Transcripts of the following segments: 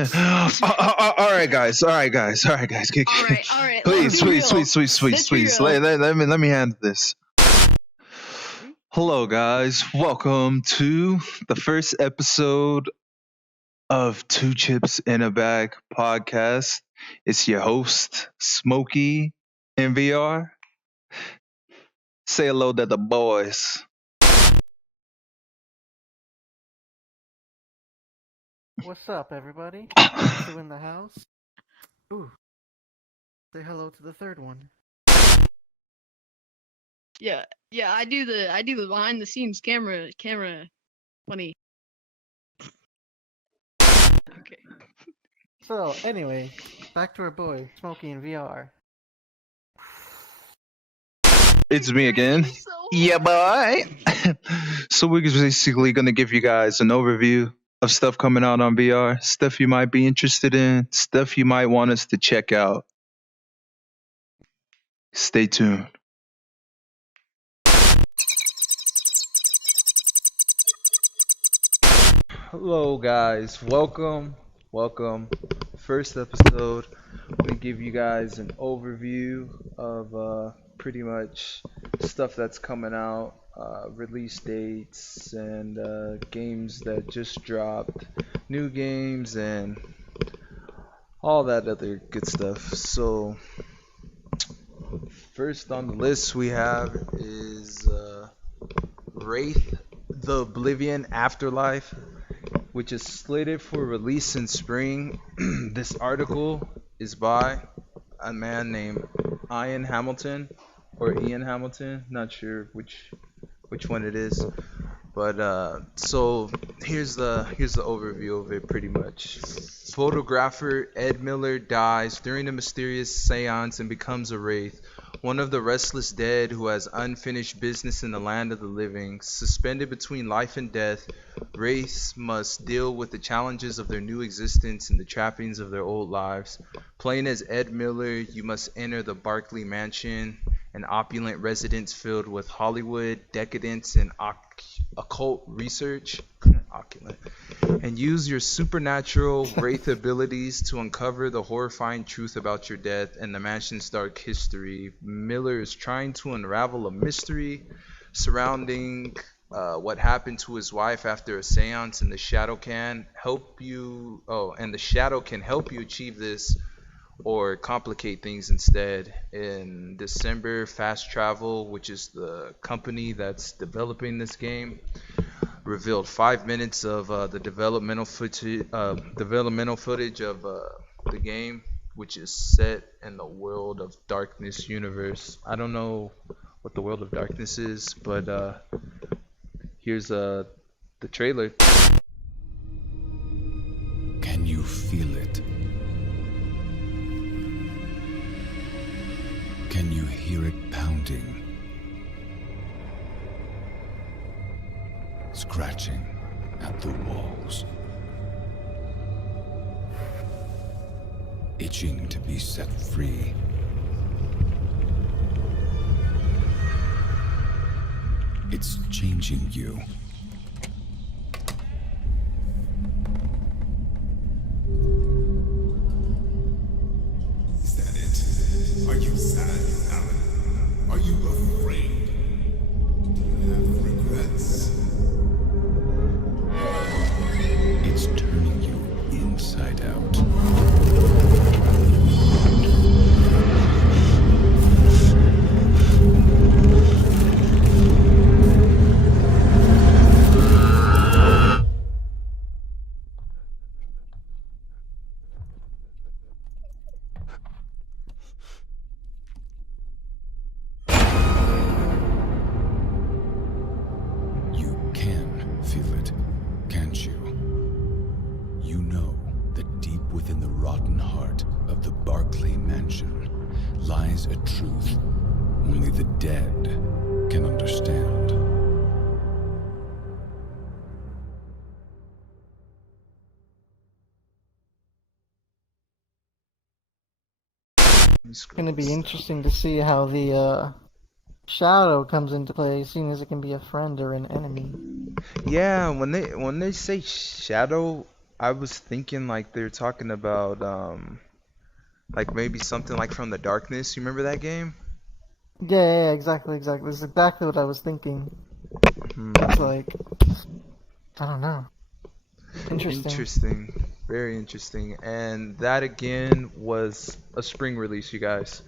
All right, guys. All right. Please. Let me handle this. Hello, guys. Welcome to the first episode of Two Chips in a Bag podcast. It's your host, Smokey in VR. Say hello to the boys. What's up, everybody? Two in the house. Ooh. Say hello to the third one. Yeah, I do the behind the scenes camera funny. Okay. So, anyway, back to our boy, Smokey in VR. It's me again. Yeah, boy. So we're basically going to give you guys an overview of stuff coming out on VR, stuff you might be interested in, stuff you might want us to check out. Stay tuned. Hello, guys. Welcome. First episode. We give you guys an overview of pretty much stuff that's coming out, release dates, and games that just dropped, new games, and all that other good stuff. So, first on the list we have is Wraith, the Oblivion-Afterlife, which is slated for release in spring. This article is by a man named Ian Hamilton, not sure which one it is, but so here's the overview of it pretty much. Photographer Ed Miller dies during a mysterious seance and becomes a wraith, one of the restless dead who has unfinished business in the land of the living. Suspended between life and death, wraiths must deal with the challenges of their new existence and the trappings of their old lives. Playing as Ed Miller, you must enter the Barclay Mansion, an opulent residence filled with Hollywood, decadence, and occult research, and use your supernatural wraith abilities to uncover the horrifying truth about your death and the mansion's dark history. Miller is trying to unravel a mystery surrounding what happened to his wife after a seance, and the shadow can help you achieve this or complicate things instead. In December, Fast Travel, which is the company that's developing this game, revealed 5 minutes of the developmental footage of the game, which is set in the World of Darkness universe. I don't know what the World of Darkness is, but here's the trailer. Can you feel it? Can you hear it pounding? Scratching at the walls. Itching to be set free. It's changing you. Is that it? Are you sad, Alan? Are you afraid? Do you have regrets? It's turning you inside out. A truth only the dead can understand. It's going to be interesting to see how the shadow comes into play, seeing as it can be a friend or an enemy. Yeah, when they say shadow, I was thinking like they're talking about like maybe something like From the Darkness. You remember that game? Yeah, exactly. This is exactly what I was thinking. Hmm. It's like, I don't know. Interesting. Interesting. Very interesting. And that again was a spring release, you guys.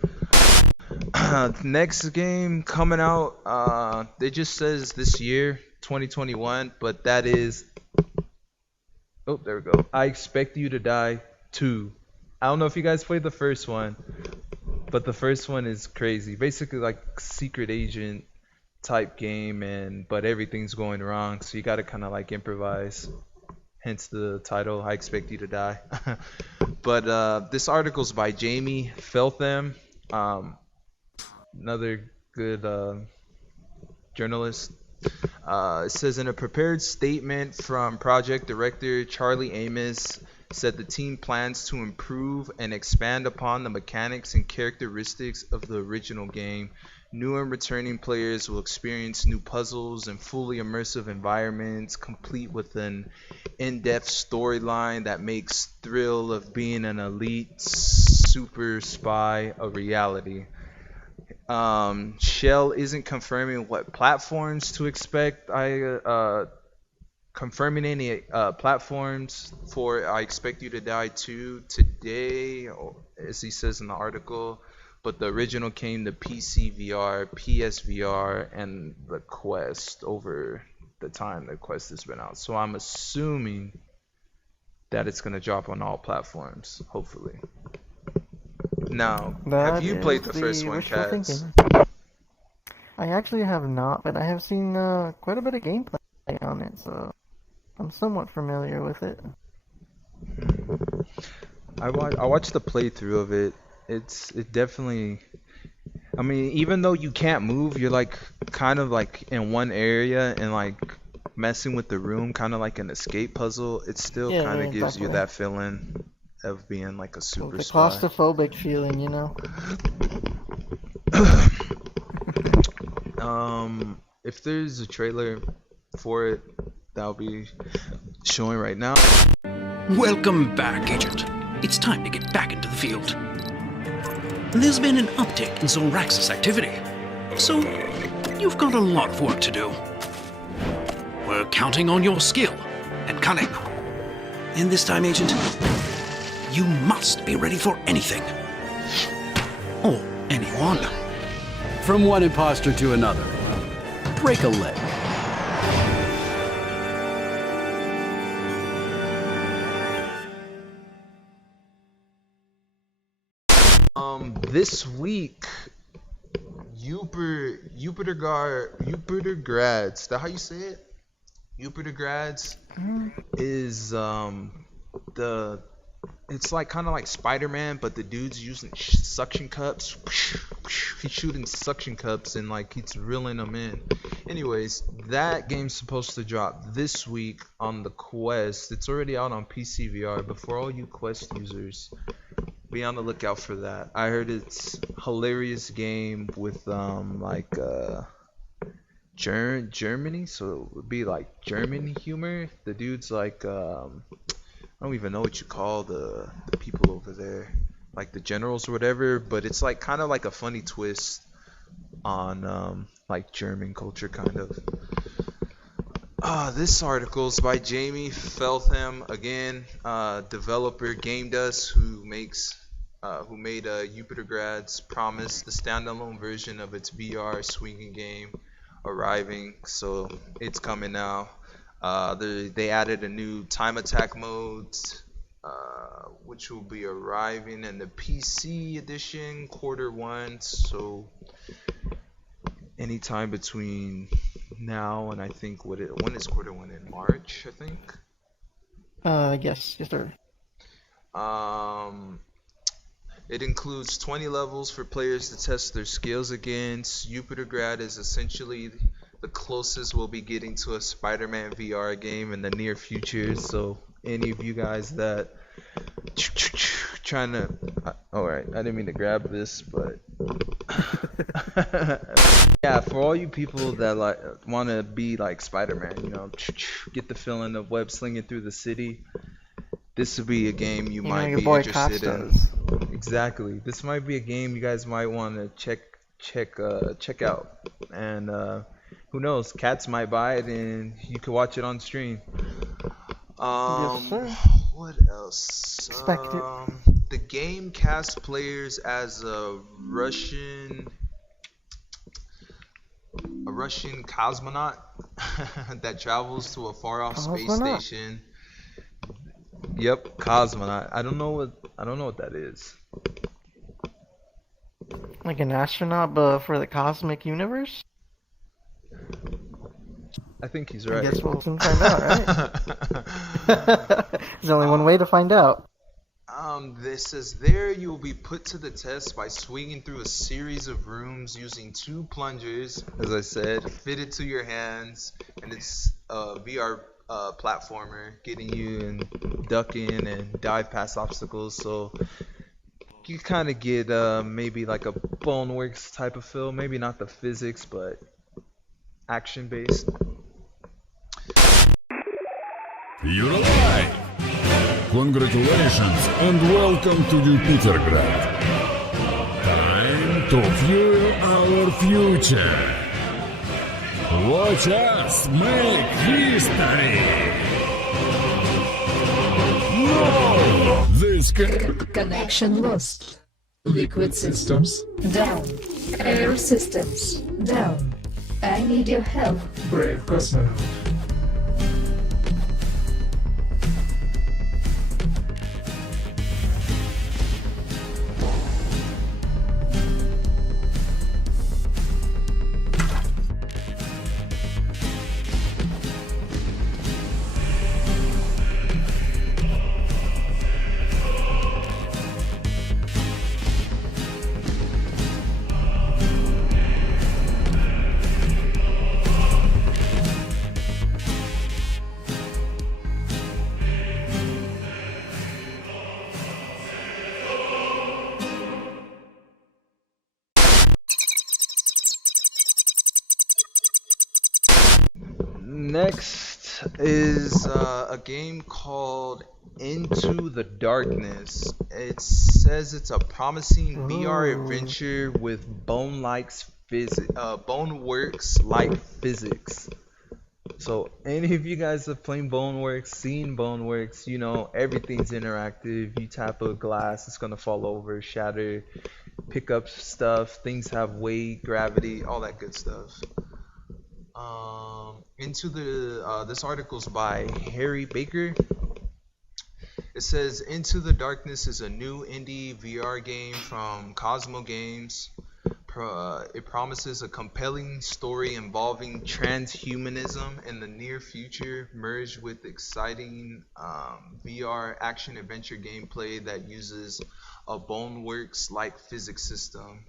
Next game coming out, it just says this year, 2021, but that is. Oh, there we go. I Expect You to Die 2. I don't know if you guys played the first one, but the first one is crazy. Basically, like secret agent type game, but everything's going wrong, so you gotta kind of like improvise. Hence the title, I Expect You to Die. But this article's by Jamie Feltham, another good journalist. It says in a prepared statement from project director Charlie Amos, said the team plans to improve and expand upon the mechanics and characteristics of the original game. New and returning players will experience new puzzles and fully immersive environments, complete with an in-depth storyline that makes thrill of being an elite super spy a reality. Shell isn't confirming what platforms to expect. Confirming any platforms for I Expect You to Die 2 today, as he says in the article. But the original came to PC VR, PSVR, and the Quest over the time the Quest has been out. So I'm assuming that it's going to drop on all platforms, hopefully. Now, have you played the first one, Kaz? I actually have not, but I have seen quite a bit of gameplay on it, so I'm somewhat familiar with it. I watched the playthrough of it. It definitely. I mean, even though you can't move, you're like kind of like in one area and like messing with the room, kind of like an escape puzzle. It still kind of gives you that feeling of being like a super the spy. claustrophobic feeling, you know. If there's a trailer for it, that'll be showing right now. Welcome back, Agent. It's time to get back into the field. There's been an uptick in Zoraxis activity, so you've got a lot of work to do. We're counting on your skill and cunning. And this time, Agent, you must be ready for anything. Or anyone. From one imposter to another. Break a leg. This week, Yupitergrad, is that how you say it? Yupitergrads is it's like kind of like Spider-Man, but the dude's using suction cups. He's shooting suction cups and like he's reeling them in. Anyways, that game's supposed to drop this week on the Quest. It's already out on PC VR, but for all you Quest users, be on the lookout for that. I heard it's hilarious game with Germany, so it would be like German humor. The dude's like I don't even know what you call the people over there, like the generals or whatever, but it's like kind of like a funny twist on like German culture kind of. This article is by Jamie Feltham, again, developer Game Dust, who made Yupitergrad's Promise, the standalone version of its VR swinging game, arriving. So it's coming now. They added a new time attack mode, which will be arriving in the PC edition Q1. So anytime between now and I think when is Q1 in March, I think. Yes, sir. It includes 20 levels for players to test their skills against. Yupitergrad is essentially the closest we'll be getting to a Spider-Man VR game in the near future. So any of you guys that trying to, alright, I didn't mean to grab this, but yeah, for all you people that like want to be like Spider-Man, you know, get the feeling of web slinging through the city. this would be a game you You know, might your be boy interested in. Costas. Exactly. This might be a game you guys might want to check out. And who knows, cats might buy it and you can watch it on stream. Yes, sir. What else? Expect it. The game casts players as a Russian cosmonaut that travels to a far-off space Cosmonaut. station. Yep, cosmonaut. I don't know what that is. Like an astronaut, but for the cosmic universe? I think he's I right. guess we'll soon find out, right? There's only one way to find out. This says there you will be put to the test by swinging through a series of rooms using 2 plungers, as I said, fitted to your hands, and it's a VR platformer, getting you and duck in and dive past obstacles. So you kind of get maybe like a Boneworks type of feel, maybe not the physics, but action based. You're alive! Congratulations and welcome to Yupitergrad. Time to fuel our future. Watch us make history! No! This Connection lost. Liquid systems down. Air systems down. I need your help. Brave cosmonaut. Next is a game called Into the Darkness. It says it's a promising VR adventure with Boneworks-Like physics. So any of you guys have played Boneworks, seen Boneworks, you know everything's interactive. You tap a glass, it's gonna fall over, shatter, pick up stuff, things have weight, gravity, all that good stuff. This article's by Harry Baker. It says Into the Darkness is a new indie VR game from Cosmo Games. It promises a compelling story involving transhumanism in the near future, merged with exciting VR action-adventure gameplay that uses a Boneworks-like physics system.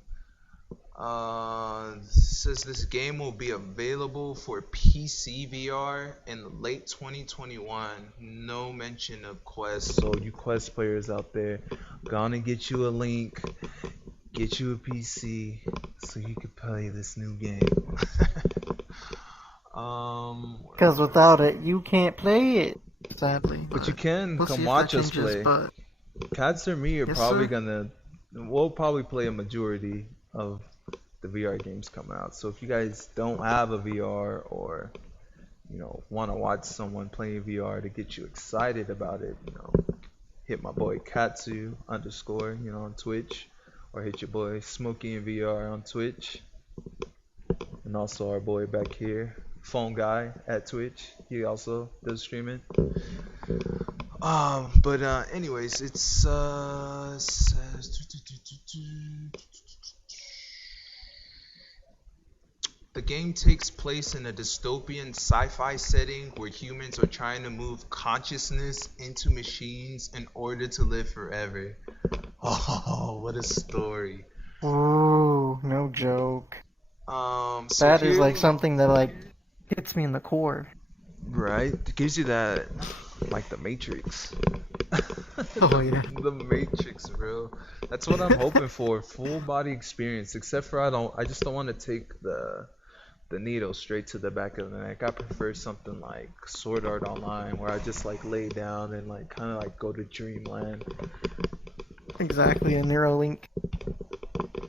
Says this game will be available for PC VR in late 2021. No mention of Quest, so you Quest players out there, gonna get you a link, get you a PC, so you can play this new game. Because without it, you can't play it, sadly. But you can We'll see come if watch that us changes, play. but- Cats or me are Yes, probably sir. we'll probably play a majority of the VR games coming out. So if you guys don't have a VR or want to watch someone playing VR to get you excited about it, hit my boy Katsu _ on Twitch, or hit your boy Smokey in VR on Twitch, and also our boy back here, Phone Guy at Twitch. He also does streaming. But anyways, it says the game takes place in a dystopian sci-fi setting where humans are trying to move consciousness into machines in order to live forever. Oh, what a story. Ooh, no joke. So That is here- like something that like hits me in the core. Right? It gives you that, like the Matrix. Oh, yeah. The Matrix, bro. That's what I'm hoping for. Full body experience. Except for I just don't want to take the the needle straight to the back of the neck. I prefer something like Sword Art Online, where I just like lay down and like kind of like go to dreamland. Exactly, a Neuralink.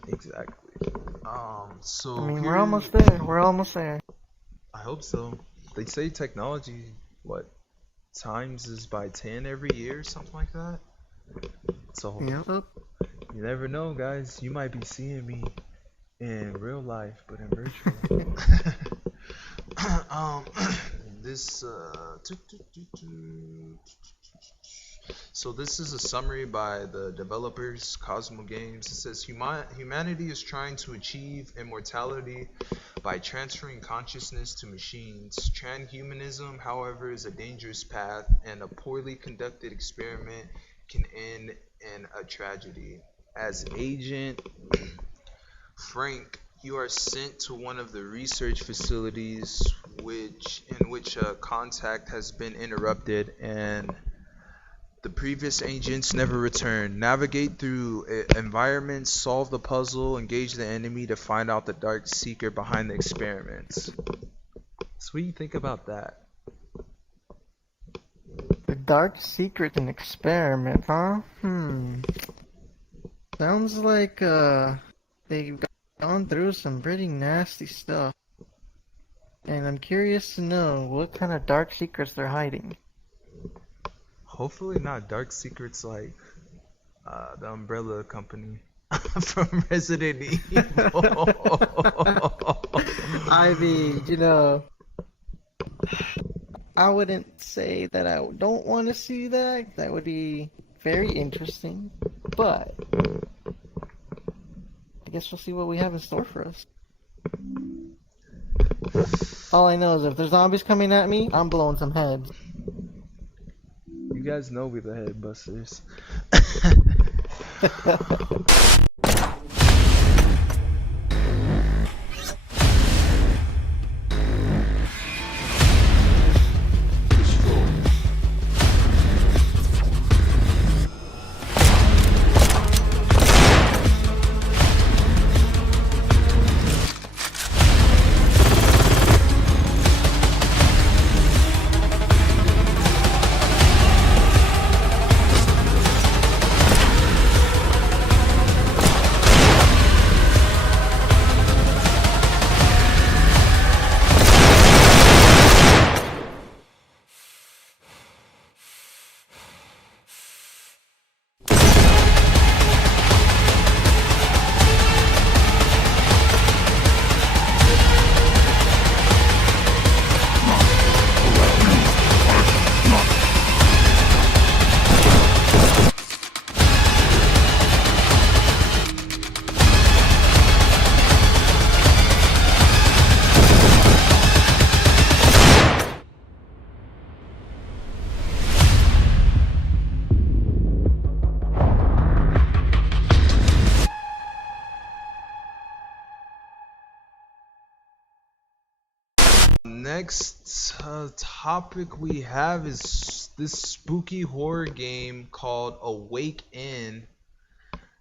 Exactly. So I mean, here, we're almost there. We're almost there. I hope so. They say technology, what, times is by 10 every year, something like that. So Yep. you never know, guys. You might be seeing me in real life, but in virtual. This So this is a summary by the developers, Cosmo Games. It says humanity is trying to achieve immortality by transferring consciousness to machines. Transhumanism, however, is a dangerous path, and a poorly conducted experiment can end in a tragedy. As Agent Frank, you are sent to one of the research facilities in which contact has been interrupted and the previous agents never return. Navigate through environments, solve the puzzle, engage the enemy to find out the dark secret behind the experiments. So what do you think about that? The dark secret and experiment, huh? Sounds like they've gone through some pretty nasty stuff. And I'm curious to know what kind of dark secrets they're hiding. Hopefully not dark secrets like the Umbrella Company from Resident Evil. I mean, you know, I wouldn't say that I don't want to see that. That would be very interesting. But I guess we'll see what we have in store for us. All I know is if there's zombies coming at me, I'm blowing some heads. You guys know we the headbusters. Next topic we have is this spooky horror game called Awake-In.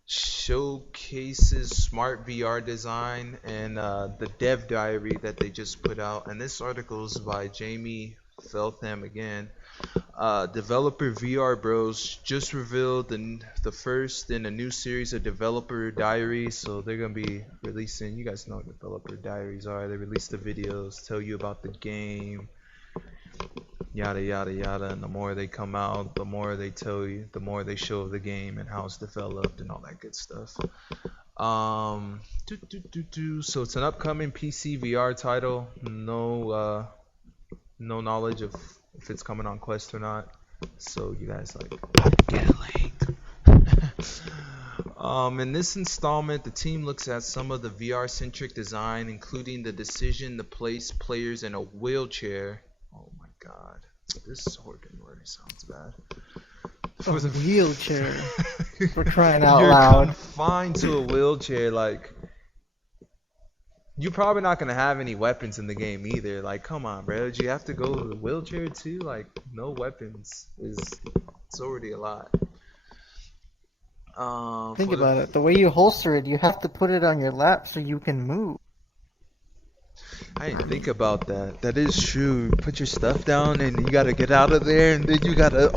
Showcases smart VR design and the dev diary that they just put out. And this article is by Jamie Feltham again. Developer VR Bros just revealed the first in a new series of developer diaries. So they're gonna be releasing. You guys know what developer diaries are. They release the videos, tell you about the game, yada yada yada. And the more they come out, the more they tell you, the more they show the game and how it's developed and all that good stuff. So it's an upcoming PC VR title. No knowledge of if it's coming on Quest or not. So you guys like get a link. In this installment, the team looks at some of the VR-centric design, including the decision to place players in a wheelchair. Oh my god, this organ word sounds bad. For the wheelchair. We're crying out You're loud. confined to a wheelchair, like. You're probably not gonna have any weapons in the game either. Like, come on, bro. Did you have to go to the wheelchair too? Like, no weapons it's already a lot. Think about it. The way you holster it, you have to put it on your lap so you can move. I didn't think about that. That is true. Put your stuff down and you gotta get out of there and then you gotta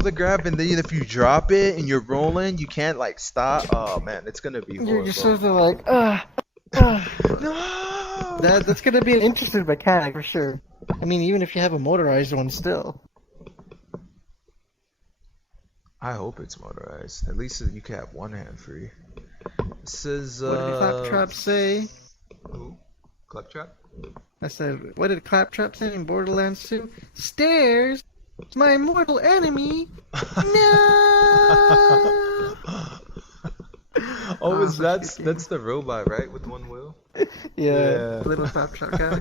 the grab and then if you drop it and you're rolling, you can't like stop. Oh man, it's gonna be You're horrible. sort of like, No! That's gonna be an interesting mechanic for sure. I mean, even if you have a motorized one still. I hope it's motorized. At least you can have one hand free. It says What did Claptrap say? Who? Claptrap? I said, what did Claptrap say in Borderlands 2? Stairs? It's my mortal enemy! No! Oh, so that's the robot, right? With one wheel? Yeah. Little Claptrap guy.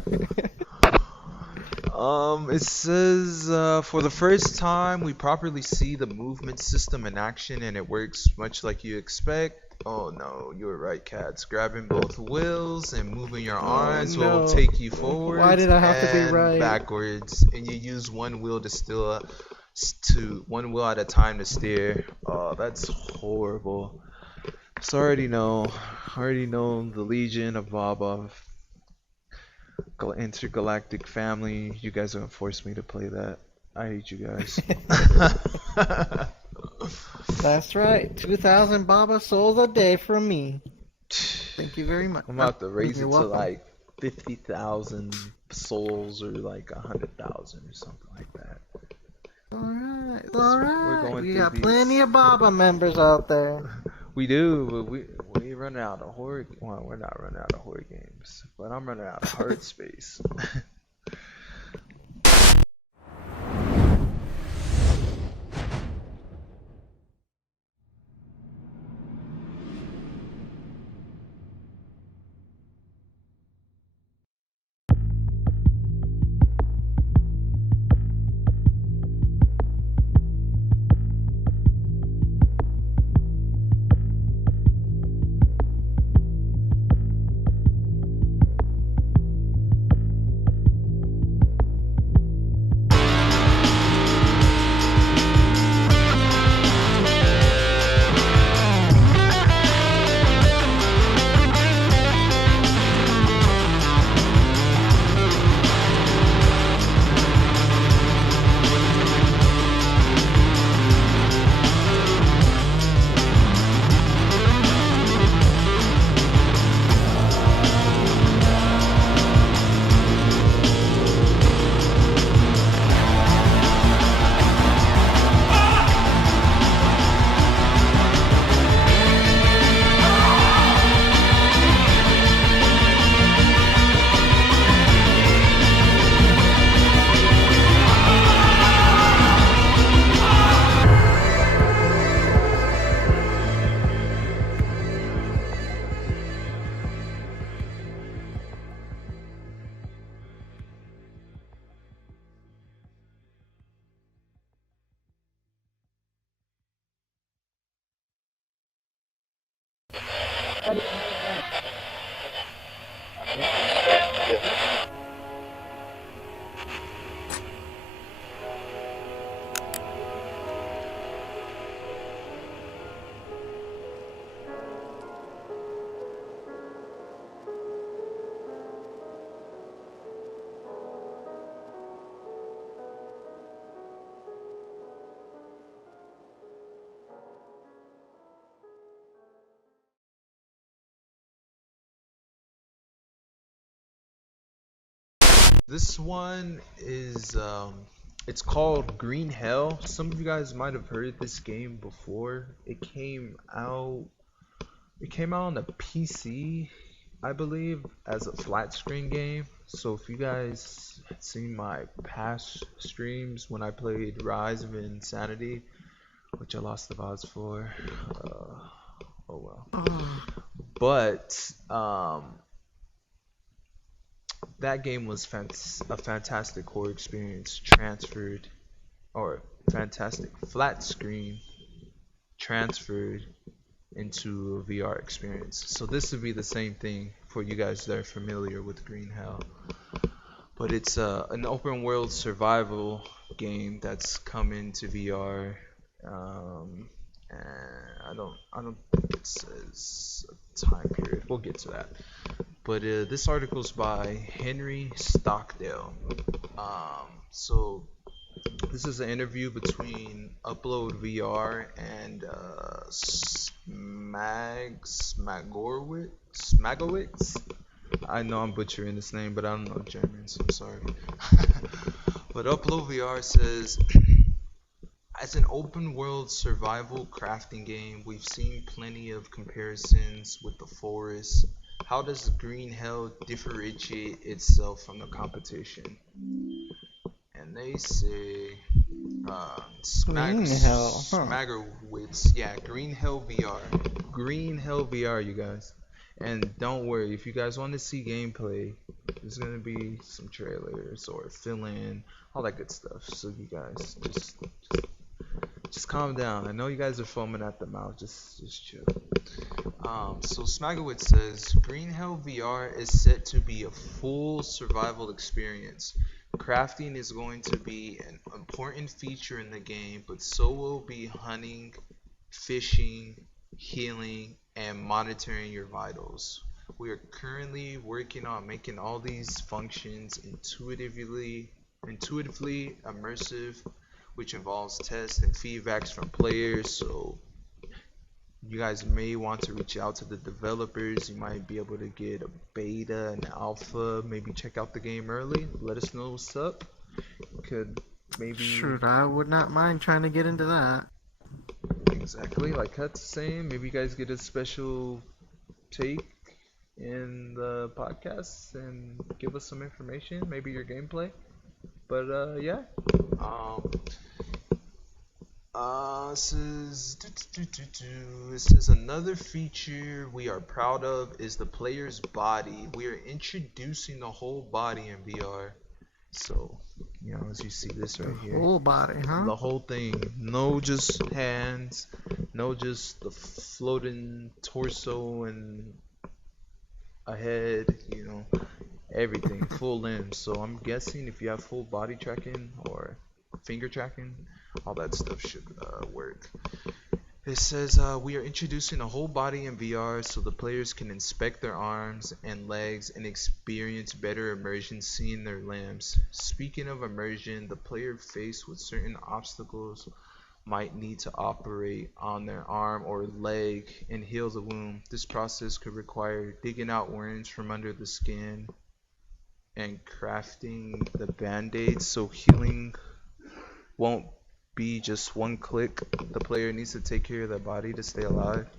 It says, for the first time, we properly see the movement system in action, and it works much like you expect. Oh no, you were right, Cats. Grabbing both wheels and moving your arms will take you forward. Why did I have to be right? Backwards, and you use one wheel to one wheel at a time to steer. Oh, that's horrible. So I already know the Legion of Baba. Intergalactic family, you guys are gonna force me to play that. I hate you guys. That's right. 2,000 Baba souls a day from me. Thank you very much. I'm about to raise it You're to welcome. like 50,000 souls or like 100,000 or something like that. Alright. We through got these. plenty of Baba members out there. We do, but we run out of horror. Well, we're not running out of horror games, but I'm running out of heart space. This one is it's called Green Hell. Some of you guys might have heard this game before. It came out on the PC, I believe, as a flat screen game. So if you guys had seen my past streams when I played Rise of Insanity, which I lost the VODs for, oh well. But that game was a fantastic horror experience transferred, or fantastic flat screen transferred into a VR experience. So this would be the same thing for you guys that are familiar with Green Hell. But it's an open world survival game that's come into VR. And I don't think it says a time period. We'll get to that. But this article's by Henry Stockdale. So this is an interview between Upload VR and Smagowitz. I know I'm butchering this name, but I don't know German, so I'm sorry. But Upload VR says, as an open world survival crafting game, we've seen plenty of comparisons with the forest. How does Green Hell differentiate itself from the competition? And they say, Green Hell, huh? Smagowitz, yeah, Green Hell VR. Green Hell VR, you guys. And don't worry, if you guys want to see gameplay, there's going to be some trailers or fill in, all that good stuff. So you guys, just calm down. I know you guys are foaming at the mouth. Just chill. So Smagowitz says, Green Hell VR is set to be a full survival experience. Crafting is going to be an important feature in the game, but so will be hunting, fishing, healing, and monitoring your vitals. We are currently working on making all these functions intuitively immersive, which involves tests and feedbacks from players. So you guys may want to reach out to the developers. You might be able to get a beta and alpha. Maybe check out the game early. Let us know what's up. Could maybe. Shoot, I would not mind trying to get into that. Exactly, like Cut's saying, maybe you guys get a special take in the podcast and give us some information, maybe your gameplay. But yeah. This is another feature we are proud of is the player's body. We are introducing the whole body in VR. So, you know, as you see this right here. Whole body, huh? The whole thing. No just hands. No just the floating torso and a head, you know. Everything. Full limbs. So I'm guessing if you have full body tracking or finger tracking, all that stuff should work. It says we are introducing a whole body in VR so the players can inspect their arms and legs and experience better immersion seeing their limbs. Speaking of immersion, the player faced with certain obstacles might need to operate on their arm or leg and heal the wound. This process could require digging out worms from under the skin and crafting the band-aids so healing won't be just one click. The player needs to take care of their body to stay alive.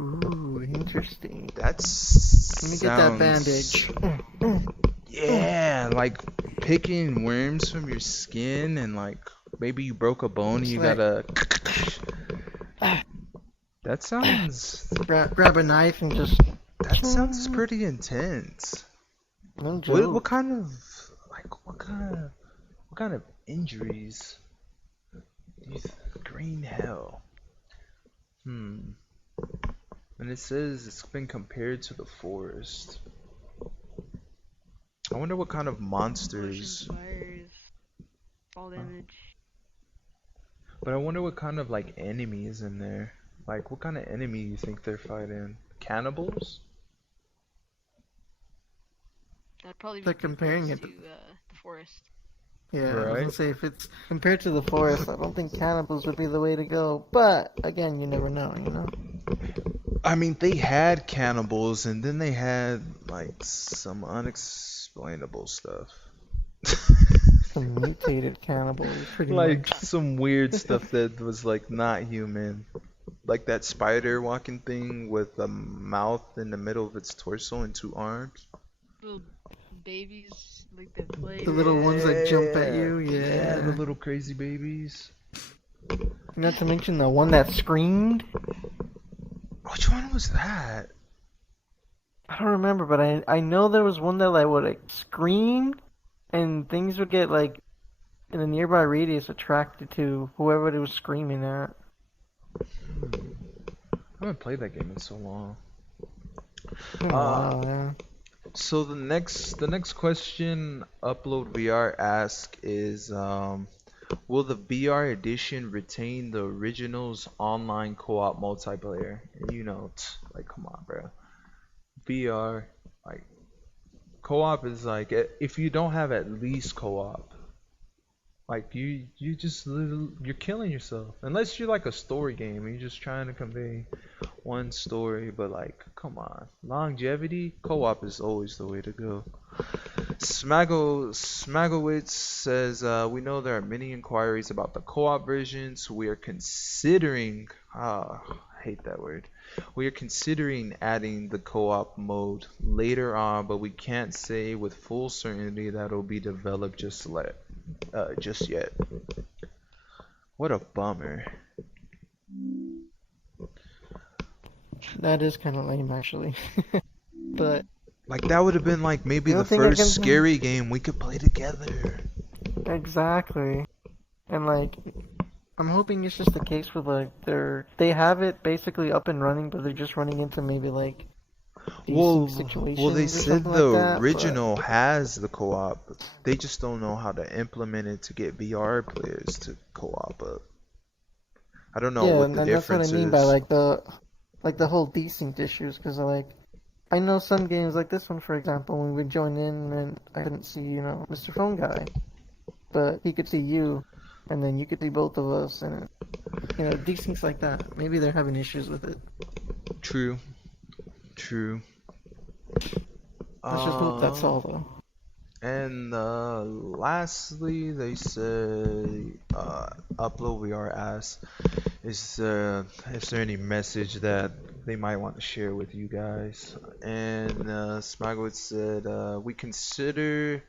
Ooh, interesting. That's Let me get that bandage. Yeah, like picking worms from your skin and like maybe you broke a bone and you gotta. That sounds. Grab a knife and just. That sounds pretty intense. No joke. What kind of injuries? Green Hell. And it says it's been compared to the forest. I wonder what kind of monsters. Fires, fall damage. But I wonder what kind of like enemies in there. Like what kind of enemy you think they're fighting? Cannibals? That'd probably be They're comparing close it to the forest. Yeah, I was Right. gonna say if it's compared to the forest, I don't think cannibals would be the way to go. But again, you never know, you know. I mean, they had cannibals, and then they had like some unexplainable stuff. Some mutated cannibals, pretty Like much. some weird stuff that was like not human. Like that spider walking thing with a mouth in the middle of its torso and two arms. Little babies, like they play. The little ones that jump at you, yeah. The little crazy babies. Not to mention the one that screamed. Which one was that? I don't remember, but I know there was one that like would like scream, and things would get like in a nearby radius attracted to whoever it was screaming at. I haven't played that game in so long. Wow, yeah. So the next question Upload VR asks is will the VR edition retain the original's online co-op multiplayer? And you know, like come on, bro. VR, like co-op is like if you don't have at least co-op, like you just you're killing yourself. Unless you're like a story game and you're just trying to convey one story, but like come on, longevity, co-op is always the way to go. Smagowitz says, we know there are many inquiries about the co-op version, so we are considering, I hate that word. We are considering adding the co-op mode later on, but we can't say with full certainty that it'll be developed just yet. What a bummer. That is kind of lame, actually. But Like that would have been like maybe You the don't think I first can- scary game we could play together. exactly, and like, I'm hoping it's just the case with like they have it basically up and running, but they're just running into maybe like decent situations They or said something the like that, but- original has the co-op. They just don't know how to implement it to get VR players to co-op up. I don't know yeah, what and the that's what I difference mean is. by like the whole desync issues, because like I know some games like this one, for example, when we join in and I couldn't see Mr. Phone Guy, but he could see you, and then you could see both of us, and desyncs like that. Maybe they're having issues with it. True. Let's just hope that's all though. And lastly, they say Upload VR asks, is there any message that they might want to share with you guys? And Smagowitz said, we consider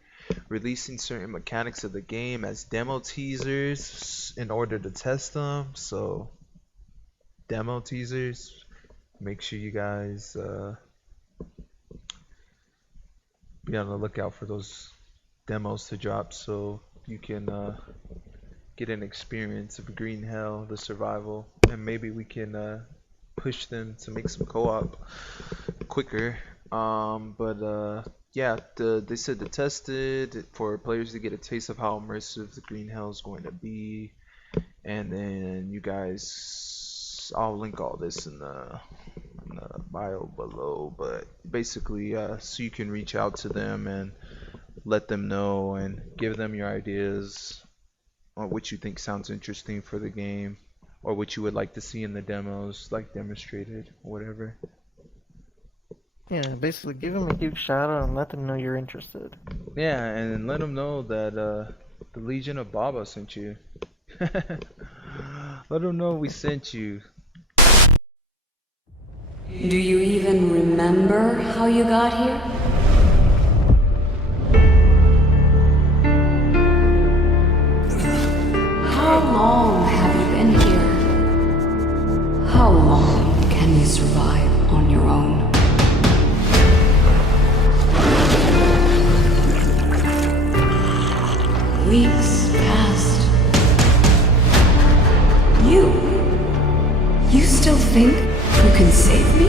releasing certain mechanics of the game as demo teasers in order to test them. So demo teasers, make sure you guys be on the lookout for those demos to drop so you can get an experience of Green Hell, the survival, and maybe we can push them to make some co-op quicker. Yeah, they said to test it for players to get a taste of how immersive the Green Hell is going to be, and then you guys, I'll link all this in the bio below, but basically so you can reach out to them and let them know and give them your ideas on what you think sounds interesting for the game or what you would like to see in the demos, like demonstrated or whatever. Yeah, basically give them a huge shout out and let them know you're interested. Yeah, and let them know that the Legion of Baba sent you. Let them know we sent you. Do you even remember how you got here? How long have you been here? How long can you survive on your own? Weeks passed. You still think you can save me?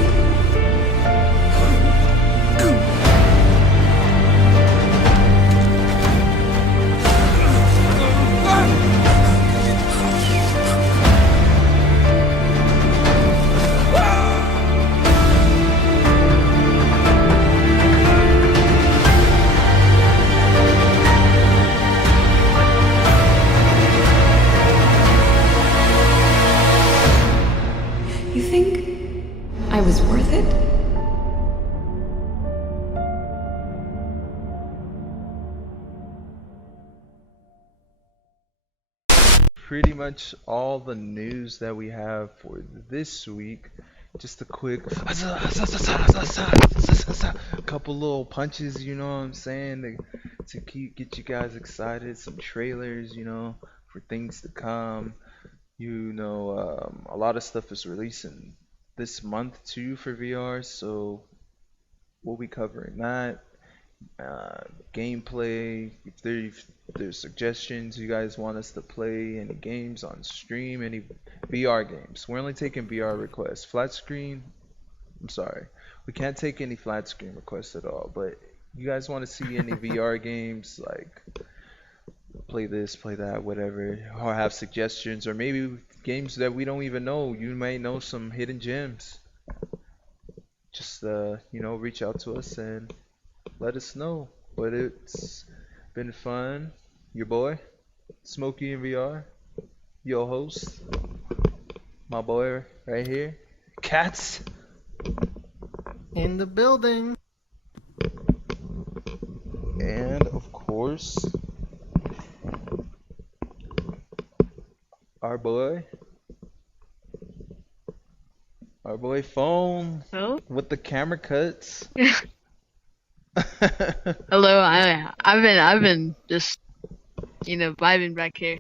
You think I was worth it? Pretty much all the news that we have for this week. Just a quick couple little punches, you know what I'm saying, to get you guys excited. Some trailers, for things to come. A lot of stuff is releasing this month too for VR, so we'll be covering that. Gameplay, if there's suggestions you guys want us to play, any games on stream, any VR games. We're only taking VR requests. Flat screen, I'm sorry, we can't take any flat screen requests at all, but you guys want to see any VR games, like play this, play that, whatever, or have suggestions, or maybe games that we don't even know. You may know some hidden gems. Just just reach out to us and let us know. But it's been fun. Your boy, Smokey in VR, your host, my boy right here, Cats. In the building. And of course, our boy Phone Oh? with the camera cuts. Hello, I've been just vibing back here.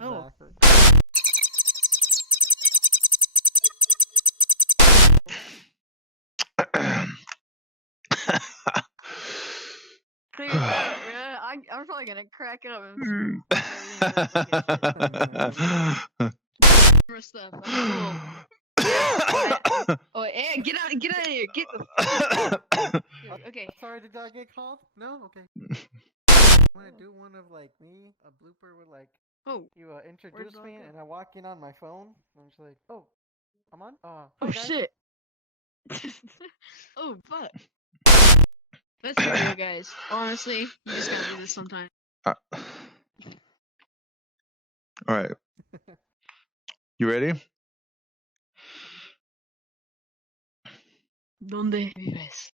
Oh. Exactly. Clear your throat, bro. I'm probably gonna crack up and start eating that fucking camera stuff. I'm cool. Oh, hey, get out of here. Get the okay. Sorry, did I get called? No? Okay. Want to do one of like me, a blooper with like Oh, you introduce Where'd it me go? and I walk in on my phone. I'm just like, oh, I'm on. Hi, oh guys. shit. Oh fuck. That's for real, guys. Honestly, you just gotta do this sometime. All right. You ready? ¿Dónde vives?